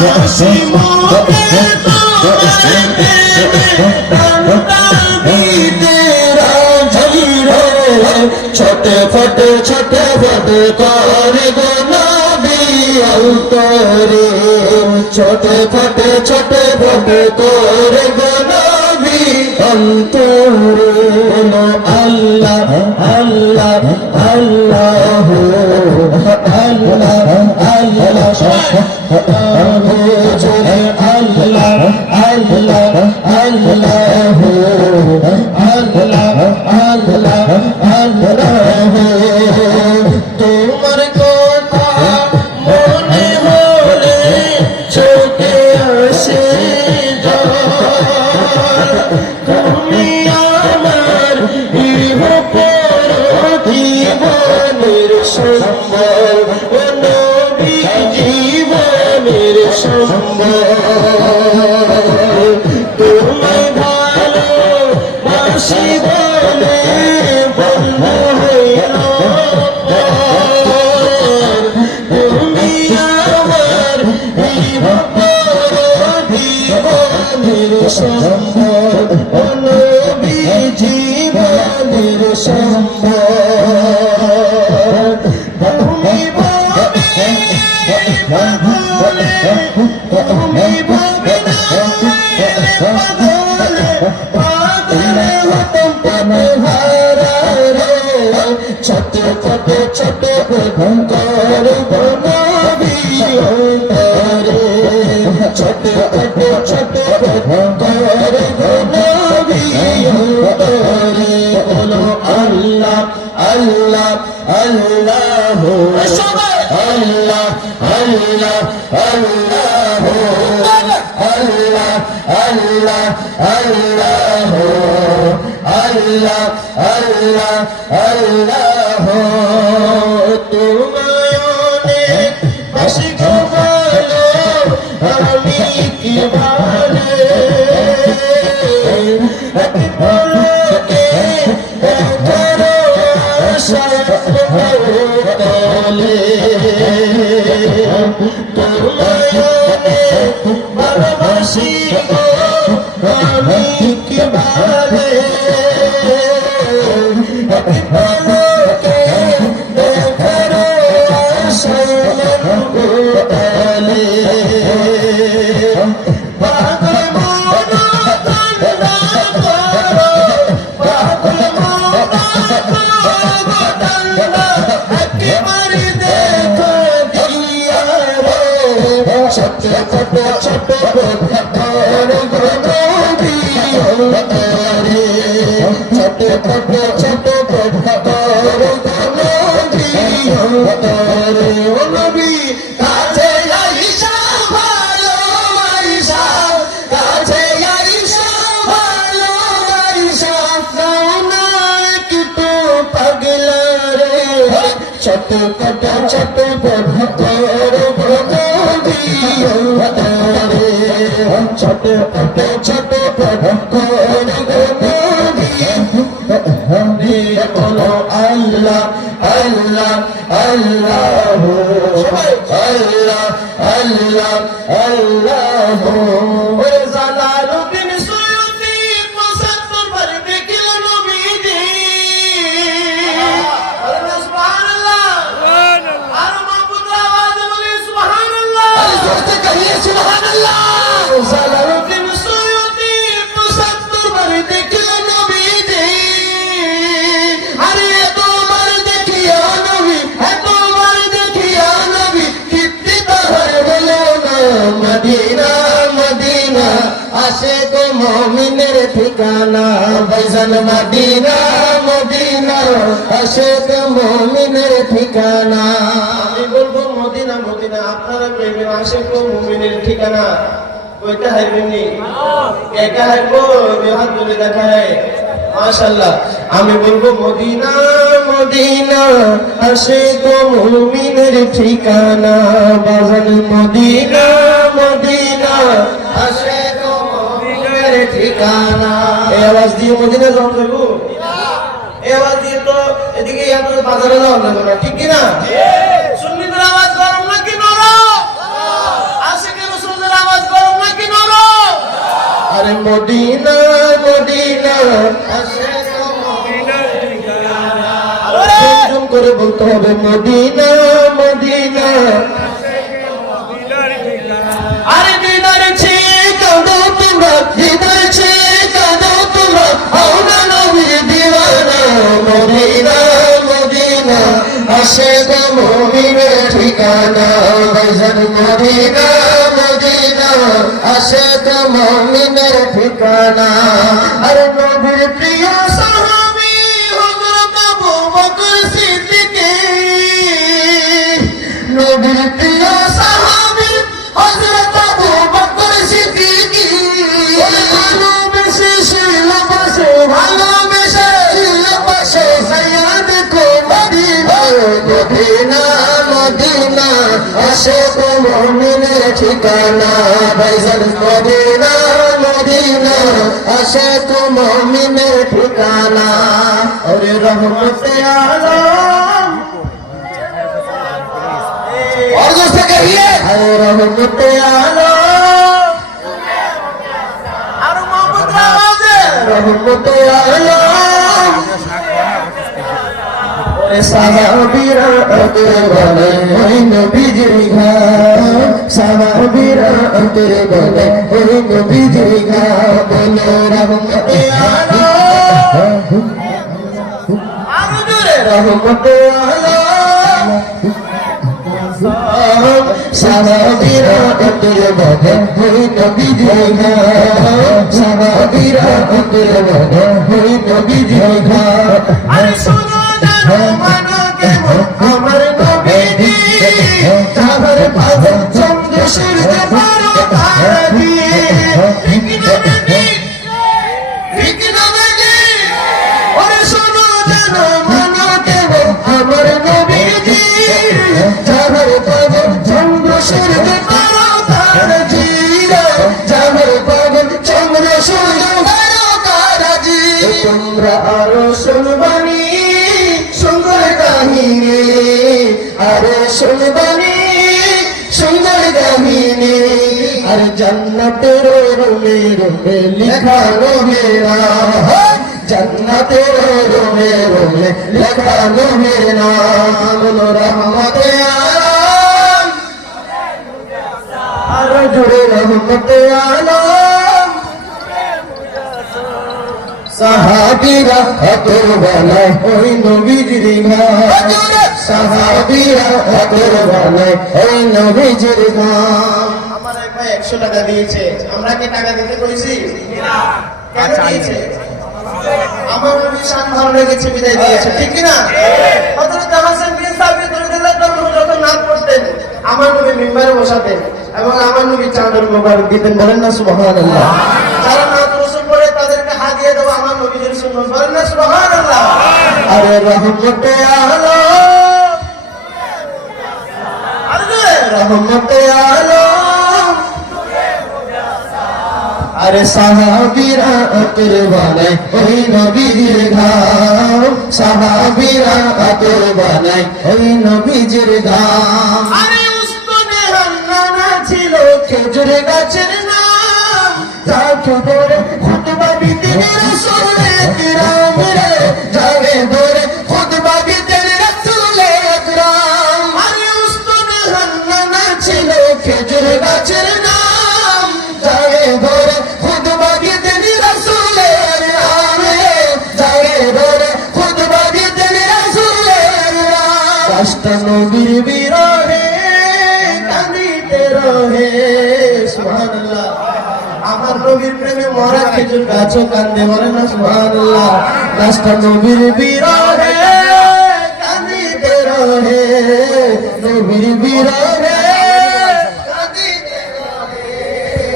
হাসি মুখে छोटे फटे करे गो नबी अंतरे छोटे फटे करे गो नबी अंतरे अल्लाह अल्लाह अल्लाह अल्लाह अल्लाह अल्लाह अल्लाह अल्लाह अल्लाह तुम्हार কথা মনে হলে চোখে আসে তুমি আমার ইহপর জীবনের সম্বল ও নবী জীবনের সম্বল তুমি ভালোবাসি বলে বন্ধু হইল তুমি আমার জীবনের সম্বল ও নবী জীবনের সম্বল তুমি বলে তুমি छोटे छोटे करे नबी अंतरे छोटे छोटे करे नबी अंतरे बोलो अल्लाह अल्लाह अल्लाह अल्लाह अल्लाह अल्लाह अल्लाह अल्लाह अल्लाह अल्लाह अल्लाह अल्लाह तुम्हें अनेक आशिक ভালো আমি কি ভালো পলকে একারো আশা বলে তোমায় অনেক ভালোবাসি আমি কি ভালো छोटे छोटे बोलो अल्लाह अल्लाह अल्लाह अल्लाह अल्लाह अल्लाह जलालुद्दीन सुयूती 75 বার দেখল নবীজি সুবহানাল্লাহ আর মাহবুব আওয়াজ বলে সুবহানাল্লাহ জোরে से कहिए सुबहानअल्लाह जलालुद्दीन सुयूती 75 বার দেখল নবীজি আরে তোমার দেখিয়া নবী তোমার দেখিয়া নবী কিত্তি তাহার বলো না মদিনা মদিনা আশিক মুমিনের ঠিকানা ভাইজান মদিনা মদিনা আশিক মুমিনের ঠিকানা আমি বলবো মদিনা মদিনা আপনারা কইবেন আশিক মুমিনের ঠিকানা কইটা হাইবেননি একা হাইবো হাত তুলে দেখায় মাশাআল্লাহ আমি বলবো মদিনা মদিনা আশিক মুমিনের ঠিকানা বাজান মদিনা মদিনা আশিক মুমিনের ঠিকানা এই আওয়াজ দিয়ে মদিনা যাওয়া যাবে এই আওয়াজ দিয়ে তো এদিকে এত বাজারে যাওয়া যাবে না ঠিক কি না সুন্নিদের আওয়াজ গরম নাকি নরম মদিনা মদিনা জুম করে বলতে হবে মদিনা মদিনা আরে দিদার ছে কাঁদো তোমরা দিদার ছে কাঁদো তোমরা হও না নবীর দিওয়ানা মদিনা মদিনা আশিক মুমিনের ঠিকানা ভাইজান মদিনা মদিনা আশিক মুমিনের ঠিকানা আরে নবীর প্রিয় সাহাবী হযরত আবু বকর সিদ্দিক নবীর প্রিয় সাহাবী হযরত আবু বকর সিদ্দিক ভালোবেসে শিলবাসে ভালোবেসে শিলবাসে সাইয়্যিদ কো মদিনা মদিনা মদিনা আশিক মুমিনের ঠিকানা ভাইজান মদিনা মদিনা আশিক মুমিনের ঠিকানা আরে রহমতে আলম और दोस्तों कहिए अरे रहमते आलम और मोहब्बत आवाज रहमते आलम साहाबीरा तेरे वाले ओए नबीजी घाट साहाबीरा तेरे वाले ओए नबीजी घाट बोलो रहमते आलम और जोरे रहमते आलम साहाबीरा तेरे वाले ओए नबीजी घाट साहाबीरा तेरे वाले ओए नबीजी घाट अरे सुनो मानो के আমার নবীজি তার পাদে চন্দ্র সূর্য পারো তারা দিয়ে ঠিক নবীজি ওরে শোনো জানো মানো কে আমার নবীজি তার পাদে চন্দ্র সূর্য পারো তারা দিয়ে যার পাদে চন্দ্র সূর্য পারো তারা দিয়ে তোমরা আরো শুনবানি সুন্দর কাহিনী আরে শুনবানি সুন্দর কাহিনী আর জান্নাতের রুমে রুমে লেখানো মেরা জান্নাতের রুমে রুমে লেখানো মেরা বলো রহমতে আলম আর জুড়ে রহমতে আলম সাহাবীরা তোর বেলায় ওই নবীজির ঘাট সাহাবীরা তোর বেলায় ওই নবীজির ঘাট আমার এক ভাই 100 টাকা দিয়েছে আমরা কি টাকা দিতে কইছি না কেন দিয়েছে আমার নবী শান ভালো লেগেছে বিদায় দিয়েছে ঠিক কি না হযরত হাসান বিন সাবিত রাদিয়াল্লাহু তাআলা যখন নাচ করতেন আমার নবী মিম্বারে বসাতেন এবং আমার নবী চাদর মোবারক দিতেন বলেন না সুবহানাল্লাহ যারা নাচ রসুল পড়ে তাদেরকে হাদিয়া দেব আমার নবীর সুন্নাত বলেন না সুবহানাল্লাহ আরে রহমতে আলম আরে রহমতে আলম আরে সাহাবীরা তেরে বানায় ওই নবীর ঘাম সাহাবীরা তেরে বানায় ওই নবীর ঘাম আরে উস্তনে হান্নানা ছিল খেজুর গাছের নাম যাকে ধরে খুতবা দিতেন রাসূল আকরাম রে যাকে ধরে খুতবা দিতেন রাসূল আকরাম আরে উস্তনে হান্নানা ছিল খেজুর গাছের নাম যাকে ধরে খুতবা দিতেন রাসূল আকরাম রে যাকে ধরে খুতবা দিতেন রাসূল আকরাম রাষ্ট্র নবীর বিরহে কাঁদিতে রহে সুবহানাল্লাহ আমার নবীর প্রেমে মরা খেজুর গাছও কান্দে বলে না সুবহানাল্লাহ রাষ্ট্র নবীর বিরহে কাঁদিতে রহে নবীর বিরহে কাঁদিতে রহে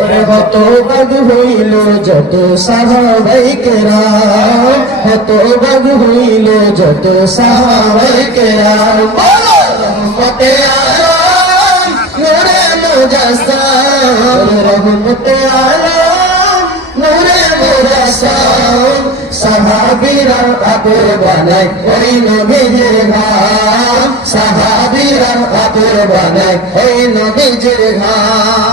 ওরে কত বাগ হইল যত সাহাবায়ে কেরাম কত বাগ হইল যত সাহাবায়ে কেরাম বলো রহমতে আলম নূরে মুজাসসাম রহমতে আলম নূরে মুজাসসাম সাহাবীরা আতর বানায় ওই নবীজির ঘাম সাহাবীরা আতর বানায় ওই নবীজির ঘাম